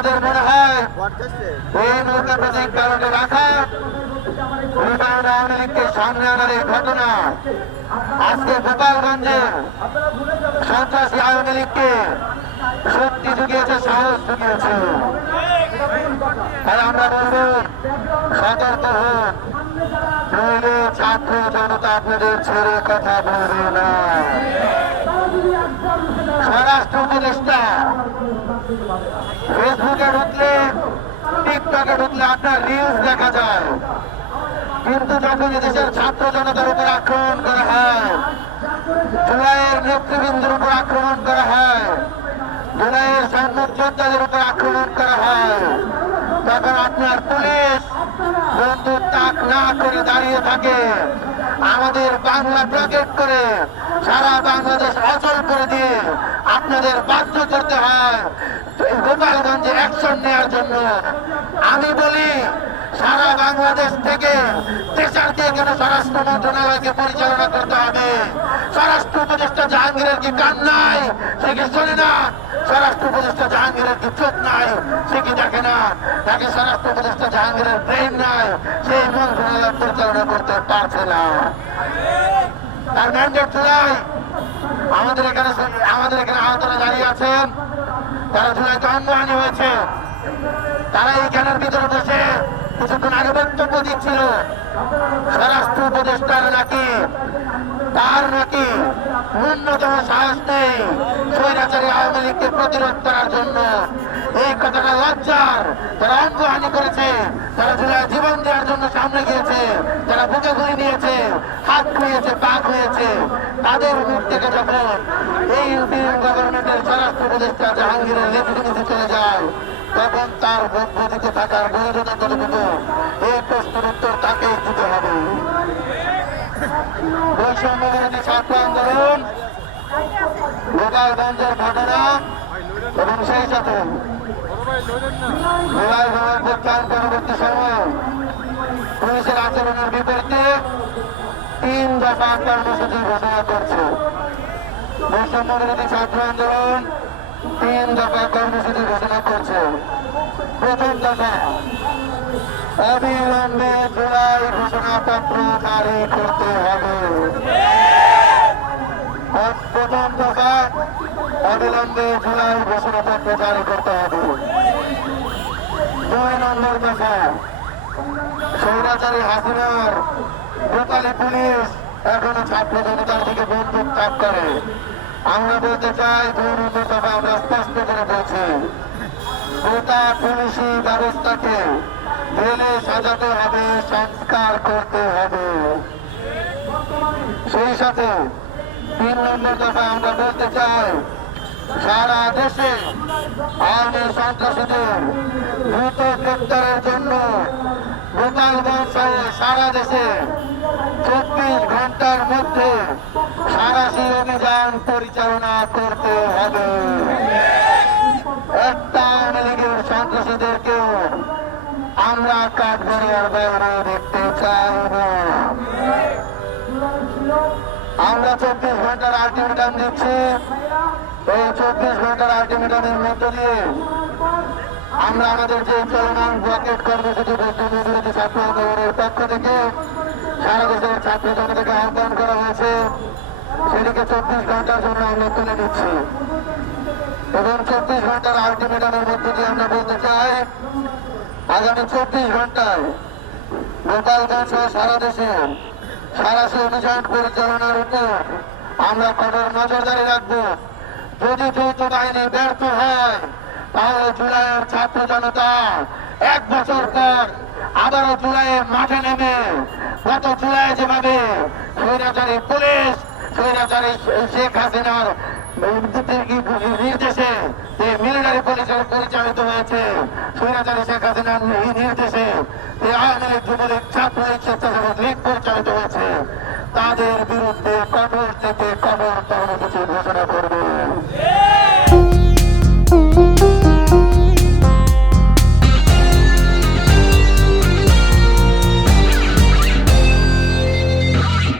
আমাদের মনে হয় এই নৌকা প্রতীক কারণে রাখা আওয়ামী লীগকে সামনে আনার এই ঘটনা আজকে গোপালগঞ্জে সন্ত্রাসী আওয়ামী লীগকে শক্তি জুগিয়েছে, সাহস জুগিয়েছে। তাই আমরা বলবো সতর্ক হোক, নইলে ছাত্র জনতা আপনাদের ছেড়ে কথা বলবে না। স্বরাষ্ট্র উপদেষ্টা ফেসবুকে ঢুকলে, টিকটকে ঢুকলে আপনার রিলস দেখা যায়, কিন্তু যখন দেশের ছাত্র জনতার উপর আক্রমণ করা হয়, জুলাইয়ের নেতৃবৃন্দের উপর আক্রমণ করা হয়, জুলাইয়ের সৈনিক যোদ্ধাদের উপর আক্রমণ করা হয়, তখন আপনার পুলিশ বন্দুক তাক না করে দাঁড়িয়ে থাকে। আমাদের বাংলা ব্লকেট করে সারা বাংলাদেশ অচল করে দিয়ে আপনাদের বাধ্য করতে হয় গোপালগঞ্জে অ্যাকশন নেওয়ার জন্য। আমি বলি সারা বাংলাদেশ থেকে প্রেসার দিয়ে কেন স্বরাষ্ট্র মন্ত্রণালয়কে পরিচালনা করতে হবে? স্বরাষ্ট্র উপদেষ্টা জাহাঙ্গীরের কি কান নাই? সে কি শোনে না? স্বরাষ্ট্র উপদেষ্টা জাহাঙ্গীরের কি চোখ নাই? সে কি দেখে না? তাকে স্বরাষ্ট্র উপদেষ্টা জাহাঙ্গীরের ব্রেন নাই, সেই মন্ত্রণালয় পরিচালনা করতে পারছে না। তার ম্যান্ডেট জুলাই আমাদের এখানে আহতরা দাঁড়িয়ে আছেন, তারা জুলাইতে অঙ্গহানি হয়েছে। তারা এইখানের ভিতরে বসে কিছুক্ষণ আগে বক্তব্য দিচ্ছিল স্বরাষ্ট্র উপদেষ্টার নাকি তার নাকি ন্যূনতম সাহস নেই স্বৈরাচারী আওয়ামী লীগকে প্রতিরোধ করার জন্য। এই কথাটা লজ্জার। যারা অঙ্গহানি করেছে, তারা জুলাই জীবন দেওয়ার জন্য সামনে গিয়েছে, যারা বুকে গুলি নিয়েছে, হাত খুঁয়েছে, পা খুঁয়েছে, তাদের মুখ থেকে যখন এই ইউপিএন গভর্নমেন্টের স্বরাষ্ট্র উপদেষ্টা জাহাঙ্গীরের লেজিটিমেসি চলে যায়, তখন তার গতিতে থাকার প্রয়োজনীয় কতটুকু, এই প্রশ্নের উত্তর তাকেই দিতে হবে। বৈষম্য বিরোধী ছাত্র আন্দোলন, গোপালগঞ্জের ঘটনা এবং সেই সাথে জুলাই গণঅভ্যুত্থান পরবর্তী সময়ে পুলিশের আচরণের বিপরীতে 3 দফা কর্মসূচি ঘোষণা করছে। বৈষম্য বিরোধী ছাত্র আন্দোলন 3 দফা কর্মসূচি ঘোষণা করছে। প্রথম দফা, অবিলম্বে জুলাই ঘোষণাপত্র জারি করতে হবে। প্রথম দফা, অবিলম্বে জুলাই ঘোষণাপত্র জারি করতে হবে। 2 নম্বর দফা, স্বৈরাচারী হাসিনার গোপালী পুলিশ এখনো ছাত্র জনতার দিকে বন্দুক তাক করে। আমরা বলতে চাই, 2 নম্বর দফা আমরা স্পষ্ট করে বলছি, গোটা পুলিশি ব্যবস্থাকে ঢেলে সাজাতে হবে, সংস্কার করতে হবে। সেই সাথে 3 নম্বর দফা আমরা বলতে চাই, সারা দেশে আওয়ামী সন্ত্রাসীদের দ্রুত গ্রেপ্তারের জন্য গোপালগঞ্জ সহ সারা দেশে 24 ঘন্টার মধ্যে সারাশি অভিযান পরিচালনা করতে হবে। একটা আওয়ামী লীগের সন্ত্রাসীদেরকেও আমরা কাঠগড়ার বাইরে দেখতে চাই না। আমরা 24 ঘন্টার আলটিমেটাম দিচ্ছি। এই 24 ঘন্টার আলটিমেটামের মধ্য দিয়ে আমরা আমাদের যে চলমান ব্লকেট কর্মসূচি বৈষম্য বিরোধী ছাত্র আন্দোলনের পক্ষ থেকে সারা দেশের ছাত্র জনতাকে আহ্বান করা হয়েছে, সেটিকে 24 ঘন্টার জন্য আমরা তুলে নিচ্ছি। এবং 24 ঘন্টার আলটিমেটামের মধ্য দিয়ে আমরা বলতে চাই, আগামী 24 ঘন্টায় গোপালগঞ্জ সহ সারা দেশে সারাশি অভিযান পরিচালনার উপর আমরা কঠোর নজরদারি রাখবো। যদি যৌথ বাহিনী ব্যর্থ হয়, তাহলে জুলাইয়ের ছাত্র জনতা 1 বছর পর আবারও জুলাইয়ের মাঠে নেমে গত জুলাই যেভাবে স্বৈরাচারী পুলিশ, স্বৈরাচারী শেখ হাসিনার নির্দেশে যে মিলিটারি পুলিশের পরিচালিত হয়েছে, স্বৈরাচারী শেখ হাসিনার নির্দেশে যে আওয়ামী লীগ, যুবলীগ, ছাত্রলীগ, স্বেচ্ছাসেবক লীগ পরিচালিত হয়েছে, তাদের বিরুদ্ধে কঠোর থেকে কঠোর কর্মসূচি ঘোষণা